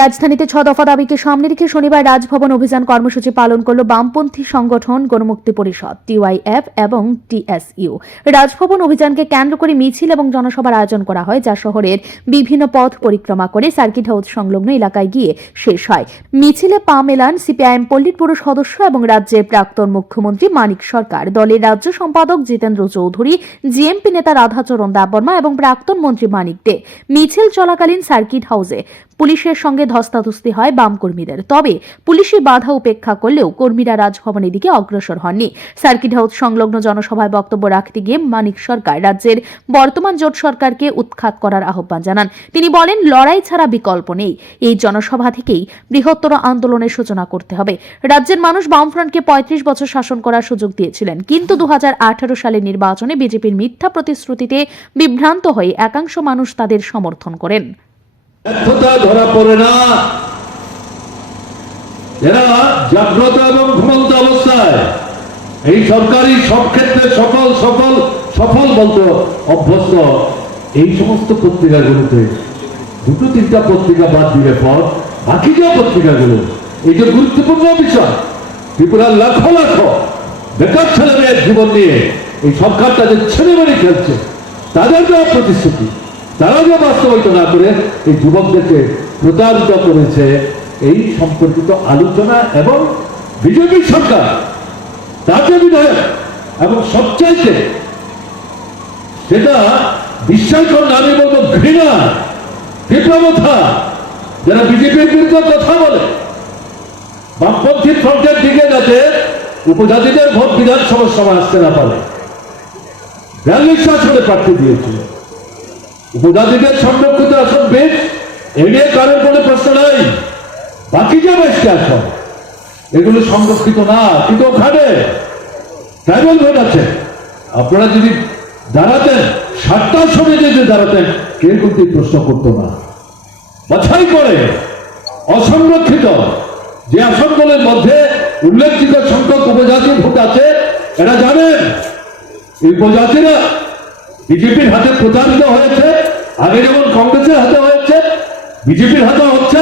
রাজধানীতে ছ দফা দাবিকে সামনে রেখে শনিবার রাজভবন অভিযান কর্মসূচি পালন করল বামপন্থী সংগঠন গণমুক্তি পরিষদ, টিওয়াইএফ এবং টিএসইউ। রাজভবন অভিযানকে কেন্দ্র করে মিছিল এবং জনসভার আয়োজন করা হয়, যা শহরের বিভিন্ন পথ পরিক্রমা করে সার্কিট হাউস সংলগ্ন এলাকায় গিয়ে শেষ হয়। মিছিলে পা মেলান সিপিআইএম পল্লিট পুরো সদস্য এবং রাজ্যের প্রাক্তন মুখ্যমন্ত্রী মানিক সরকার। দলের রাজ্য সম্পাদক জিতেন্দ্র চৌধুরী, জিএমপি নেতা রাধাচরণ দেববর্মা এবং প্রাক্তন মন্ত্রী মানিক দে। মিছিল চলাকালীন সার্কিট হাউসে পুলিশের সঙ্গে ধস্তাধস্তি হয় বাম কর্মীদের তবে পুলিশি বাধা উপেক্ষা করলেও কর্মীরা রাজভবনের দিকে অগ্রসর হননি। সার্কিট হাউস সংলগ্ন জনসভায় বক্তব্য রাখতে গিয়ে মানিক সরকার রাজ্যের বর্তমান জোট সরকারকে উৎখাত করার আহ্বান জানান। তিনি বলেন, লড়াই ছাড়া বিকল্প নেই। এই জনসভা থেকেই বৃহত্তর আন্দোলনের সূচনা করতে হবে। রাজ্যের মানুষ বামফ্রন্টকে পঁয়ত্রিশ বছর শাসন করার সুযোগ দিয়েছিলেন। কিন্তু দু হাজার আঠারো সালের নির্বাচনে বিজেপির মিথ্যা প্রতিশ্রুতিতে বিভ্রান্ত হয়ে একাংশ মানুষ তাদের সমর্থন করেন। ব্যর্থতা ধরা পড়ে না। এরা জাগ্রত এবং ঘুমন্ত অবস্থায়, এই সরকারি সব ক্ষেত্রে সকল সফল সফল বলতো অভ্যস্ত, এই সমস্ত পত্রিকাগুলোতে দুটো, তিনটা পত্রিকা বাদ দিলে পর বাকি যে পত্রিকাগুলো, এই যে গুরুত্বপূর্ণ বিষয়, ত্রিপুরার লাখ লাখ বেকার ছেলে মেয়ের জীবন নিয়ে এই সরকারটা যে ছেলেমেয়ে খেলছে, তাদের দেওয়া প্রতিশ্রুতি। তারা যে বাস্তবায়িত না করে এই যুবকদেরকে প্রতারিত করেছে এই সম্পর্কিত আলোচনা এবং বিজেপি সরকার তার যে বিধায়ক এবং সবচাইতে সেটা বিশ্বাসকর নামে বলব ঘৃণা, বিপ্লবতা, যারা বিজেপির বিরুদ্ধে কথা বলে। বামপন্থী ফ্রন্টের দিকে যাতে উপজাতিদের ভোট বিধানসভার সময় আসতে না পারে। বিয়াল্লিশ আসনে প্রার্থী দিয়েছিল। উপজাতিদের সংরক্ষিত আসন বেশ এ নিয়ে কারোর কোনো প্রশ্ন নাই। বাকি যে বেশটি আসন এগুলো সংরক্ষিত না, কিন্তু ওখানে ট্রাইবাল ভোট আছে। আপনারা যদি দাঁড়াতেন, সাতটা আসনে যদি দাঁড়াতেন, কেউ কিন্তু প্রশ্ন করতো না। বাছাই করে অসংরক্ষিত, যে আসনগুলোর মধ্যে উল্লেখিত সংখ্যক উপজাতি ভোট আছে, এরা জানেন, এই উপজাতিরা বিজেপির হাতে প্রতারিত হয়েছে আগে যেমন কংগ্রেসের হাতে হয়েছে, বিজেপির হাতে হচ্ছে,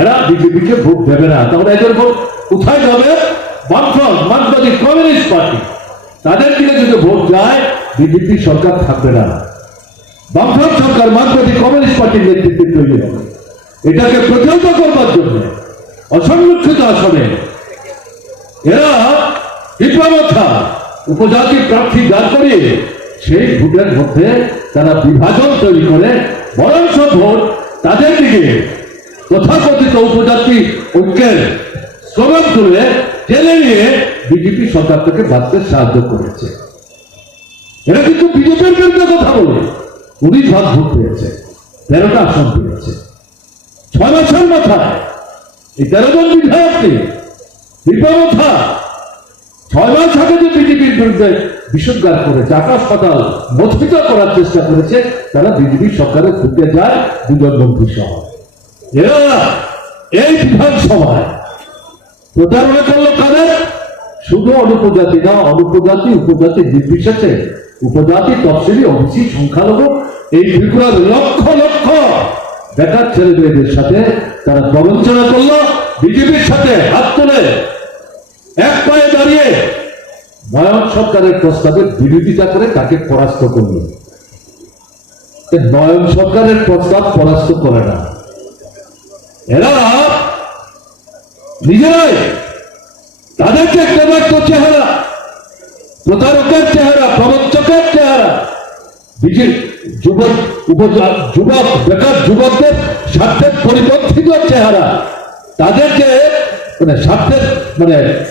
এরা বিজেপিকে ভোট দেবে না। তাহলে এদের ভোট কোথায় যাবে বামফ্রন্ট মার্কবাদী কমিউনিস্ট পার্টি। তাদের দিকে যদি ভোট যায়, বিজেপি সরকার থাকবে না। বামফ্রন্ট সরকার মার্কবাদী কমিউনিস্ট পার্টির নেতৃত্বে তৈরি হবে। এটাকে প্রতিহত করবার জন্য, অসংরক্ষিত আসনে, এরা বিপ্লবতা উপজাতি প্রার্থী দাঁড় করিয়ে সেই ভোটের মধ্যে তারা বিভাজন তৈরি করে, বরঞ্চ ভোট তাদের দিকে তথাকথিত উপজাতি ঐক্যের স্লোগান তুলে টেনে নিয়ে বিজেপি সরকার থেকে বাঁচতে সাহায্য করেছে। এটা কিন্তু বিজেপির বিরুদ্ধে কথা বলে। উনিশ ভাগ ভোট পেয়েছে, তেরোটা আসন পেয়েছে। ছয় মাসের মাথায় এই তেরো জন বিধায়ক নেই বিপ্লবতা ছয় মাস আগে যে বিজেপির বিরুদ্ধে বিষোদ্গার করেছে, আকাশ পাতাল মথিত করার চেষ্টা করেছে, তারা বিজেপি সরকারের ঢুকে যায় দুজন মন্ত্রী সহ। এই বিধানসভায় প্রতারণা করল কাদের? শুধু অনুপজাতি না অনুপজাতি উপজাতি নির্বিশেষে, উপজাতি তফসিলি ওবিসি সংখ্যালঘু, এই ত্রিপুরার লক্ষ লক্ষ বেকার ছেলে মেয়েদের সাথে তারা প্রবঞ্চনা করল, বিজেপির সাথে হাত তুলে এক পায়ে দাঁড়িয়ে নয়ন সরকারের প্রস্তাবের বিরোধিতা করে তাকে পরাস্ত করল। নয়ন সরকারের প্রস্তাব পরাস্ত করে না। এরা নিজেরাই তাদেরকে একটা ব্যক্ত চেহারা, প্রতারকের চেহারা, প্রবঞ্চকের চেহারা বিজেপি যুবক, উপজা- যুবক, বেকার যুবকদের স্বার্থের পরিবর্তিত চেহারা, তাদেরকে মানে স্বার্থের মানে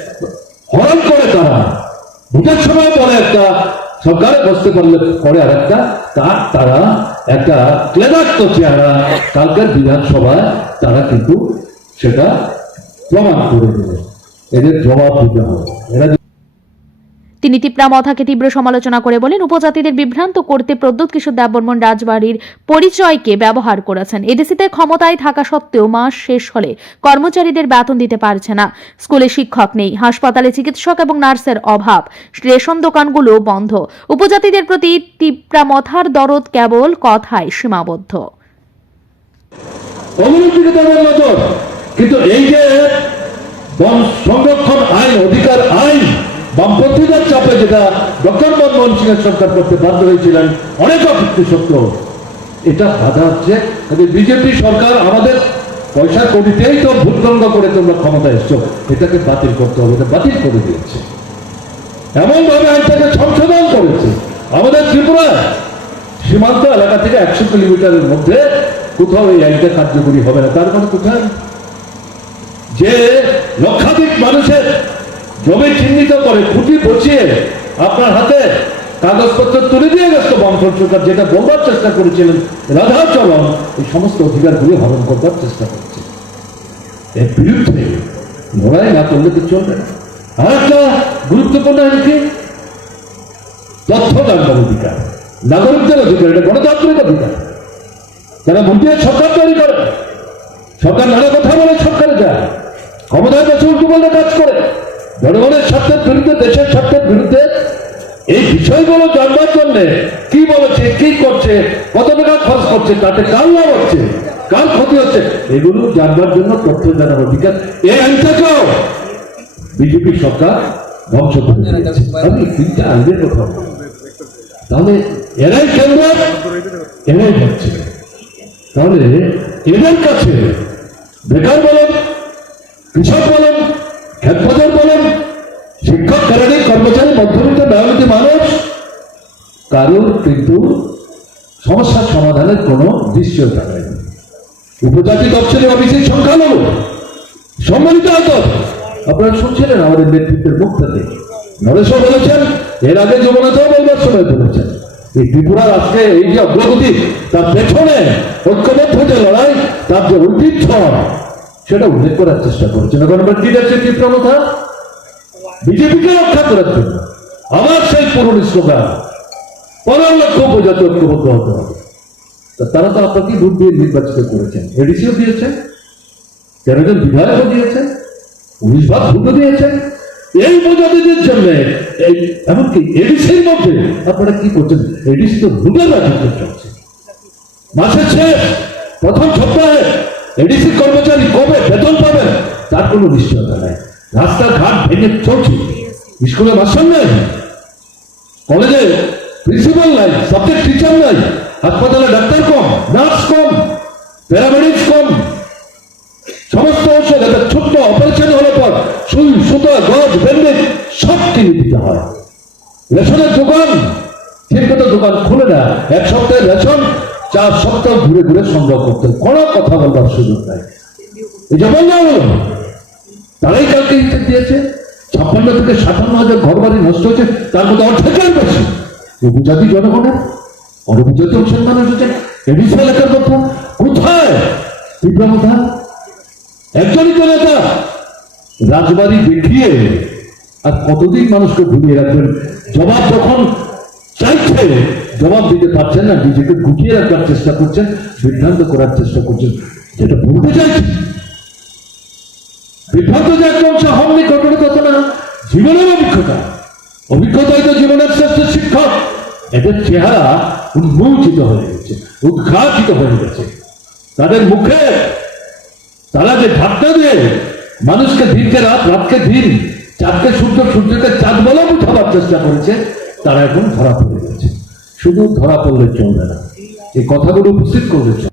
হরণ করে তারা। ভোটের সময় পরে একটা সরকারে বসতে পারলে পরে আর একটা তার তারা একটা ক্লেদাক্ত চেহারা। কালকের বিধানসভায় তারা কিন্তু সেটা প্রমাণ করে দেবে। এদের জবাব দিতে হবে। এরা তিনি তিপ্রা মথাকে তীব্র সমালোচনা করে বলেন, উপজাতিদের বিভ্রান্ত করতে প্রদ্যুৎ কিশোর দেববর্মন রাজবাড়ির পরিচয়কে ব্যবহার করেছেন। এডিসিতে ক্ষমতায় থাকা সত্ত্বেও মাস শেষ হলে কর্মচারীদের বেতন দিতে পারছে না। স্কুলে শিক্ষক নেই, হাসপাতালে চিকিৎসক এবং নার্সের অভাব। রেশন দোকানগুলো বন্ধ। উপজাতিদের প্রতি তিপ্রা মথার দরদ কেবল কথায় সীমাবদ্ধ। কিন্তু এই যে সংরক্ষণ আইন, অধিকার আইন বামপন্থীদের চাপে যেটা ডক্টর মনমোহন সিং এর সরকার করতে বাধ্য হয়েছিলেন, অনেক অকৃত্য সত্য। এটা বাধা হচ্ছে। বিজেপি সরকার আমাদের পয়সা করিতেই তো ভূতগঙ্গ করে তোমরা ক্ষমতা এসছো। এটাকে বাতিল করতে হবে, এটা বাতিল করে দিয়েছে। এমন ভাবে আইনটাকে সংশোধন করেছে। আমাদের ত্রিপুরায় সীমান্ত এলাকা থেকে একশো কিলোমিটারের মধ্যে কোথাও এই আইনটা কার্যকরী হবে না। তার মানে কোথায়? যে লক্ষাধিক মানুষের জমি চিহ্নিত করে খুঁটি বসিয়ে আপনার হাতে কাগজপত্র তুলে দিয়ে গেছে বামফ্রন্ট সরকার, যেটা বলবার চেষ্টা করেছিলেন রাধা রাধাচরণ এই সমস্ত অধিকারগুলি হরণ করবার চেষ্টা করছে। এর বিরুদ্ধে লড়াই না করলে তো চলবে না। আর একটা গুরুত্বপূর্ণ কি? তথ্য দানের অধিকার, নাগরিকদের অধিকার, এটা গণতান্ত্রিক অধিকার। যারা ভোটিয়ে সরকার তৈরি করে, সরকার নানা কথা বলে সরকারে যায়। ক্ষমতায় বসে উল্টো বলে কাজ করে। জনগণের স্বার্থের বিরুদ্ধে, দেশের স্বার্থের বিরুদ্ধে এই বিষয়গুলো জানবার জন্য কি বলেছে, কি করছে, কত টাকা খরচ করছে, তাতে কার লাভ হচ্ছে, কার ক্ষতি হচ্ছে, এগুলো জানবার জন্য তথ্য জানার অধিকার এই আইনটাকেও বিজেপি সরকার ধ্বংস করে আমি তিনটা আইনের কথা। তাহলে এরাই কেন্দ্র, এরাই হচ্ছে তাহলে এদের কাছে বেকার বলেন, কৃষক বলেন, খেতবাজার বলেন শিক্ষক কেরানি কর্মচারী, মধ্যবিত্ত ব্যবহৃত মানুষ, কারোর কিন্তু সমস্যার সমাধানের কোনো দৃশ্যতা নেই। উপজাতি তফসিলি অফিসের সংখ্যালঘু, সম্মানিত আদর। আপনারা শুনছিলেন আমাদের নেতৃত্বের মুখ থেকে। নরেশও বলেছেন, এর আগে যমুনাতেও বলবার সময় বলেছেন এই ত্রিপুরার আজকে এই যে অগ্রগতি, তার পেছনে ঐক্যবদ্ধ যে লড়াই, তার যে ঐতিহ্য সেটা উল্লেখ করার চেষ্টা করছেন। এখন আমরা লিডারশিপ প্রবণতা বিজেপিকে রক্ষা করার জন্য। আবার সেই পুরনো স্লোগান পনেরো লক্ষ উপজাতি ঐক্যবদ্ধ হতে হবে। তা তারা তো আপনাকে ভোট দিয়ে নির্বাচিত করেছেন। এডিসিও দিয়েছেন তেরো জন বিধায়কও দিয়েছেন উনিশ ভাগ ভোটও দিয়েছেন। এই উপজাতিদের জন্য এমনকি এডিসির মধ্যে আপনারা কি করছেন? এডিসি তো ভোটের রাজত্ব চলছে। মাসের শেষ, প্রথম সপ্তাহে এডিসি কর্মচারী কবে বেতন পাবেন? তার কোনো নিশ্চয়তা নাই। রাস্তাঘাট ভেঙে চলছে। স্কুলে মাস্টার নেই। কলেজে প্রিন্সিপাল নাই সাবজেক্ট টিচার নাই, হাসপাতালে ডাক্তার কম নার্স কম প্যারামেডিক্স কম। সমস্ত ঔষধ একটা ছোট্ট অপারেশন হলে পর সুই সুতা, গজ ব্যান্ডেজ সব কিনে দিতে হয়। রেশনের দোকান, ঠিক মতো দোকান খুলে না। এক সপ্তাহে রেশন, চার সপ্তাহ ঘুরে ঘুরে সংগ্রহ করতে। কোনো কথা বলবার সুযোগ নাই। এই যে বললাম তারাই কালকে হিসেব দিয়েছে। ছাপ্পান্ন থেকে সাতান্ন হাজার ঘর বাড়ি নষ্ট হয়েছে, তার মধ্যে অর্ধেকের বেশি। উপজাতি জনগণের অনুপজাতি অংশের মানুষ হচ্ছে এডিসি এলাকার কথা কোথায়? কোথায় একজনই তো নেতা রাজবাড়ি দেখিয়ে আর কতদিন মানুষকে ভুলিয়ে রাখবেন? জবাব যখন চাইছে, জবাব দিতে পারছেন না, নিজেকে গুটিয়ে রাখবার চেষ্টা করছেন, বিভ্রান্ত করার চেষ্টা করছেন। যেটা বলতে চাইছি বিভ্রান্ত যে হননি ঘটনা তত না জীবনের অভিজ্ঞতা। অভিজ্ঞতাই তো জীবনের শ্রেষ্ঠ শিক্ষক। এদের চেহারা উন্মোচিত হয়ে গেছে, উদ্ঘাটিত হয়ে গেছে। তাদের মুখে তারা যে ধাক্কা দিয়ে মানুষকে দিনকে রাত, রাতকে দিন, চাঁদকে সূর্য, সূর্যকে চাঁদ বলে বুঝাবার চেষ্টা করেছে, তারা এখন ধরা পড়ে গেছে। শুধু ধরা পড়লে চলবে না, এই কথাগুলো উপস্থিত না।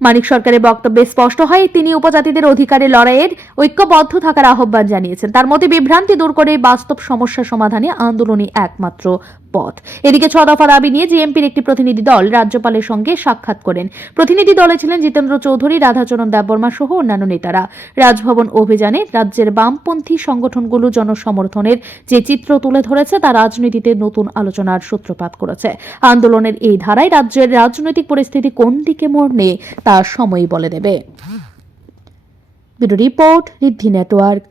মানিক সরকারের বক্তব্যে স্পষ্ট হয়, তিনি উপজাতিদের অধিকারে লড়াইয়ের ঐক্যবদ্ধ থাকার আহ্বান জানিয়েছেন। তার মতে, বিভ্রান্তি দূর করে বাস্তব সমস্যা সমাধানে আন্দোলনই একমাত্র পথ। এদিকে ছ দফা দাবি নিয়ে জিএমপির একটি প্রতিনিধি দল রাজ্যপালের সঙ্গে সাক্ষাৎ করেন। প্রতিনিধি দলে ছিলেন জিতেন্দ্র চৌধুরী, রাধাচরণ দেববর্মা সহ অন্যান্য নেতারা। রাজভবন অভিযানে রাজ্যের বামপন্থী সংগঠনগুলো জনসমর্থনের যে চিত্র তুলে ধরেছে তা রাজনীতিতে নতুন আলোচনার সূত্রপাত করেছে। আন্দোলনের এই ধারায় রাজ্যের রাজনৈতিক পরিস্থিতি কোন দিকে মোড় নেয় তা সময়ই বলে দেবে। Report, Riddhi network.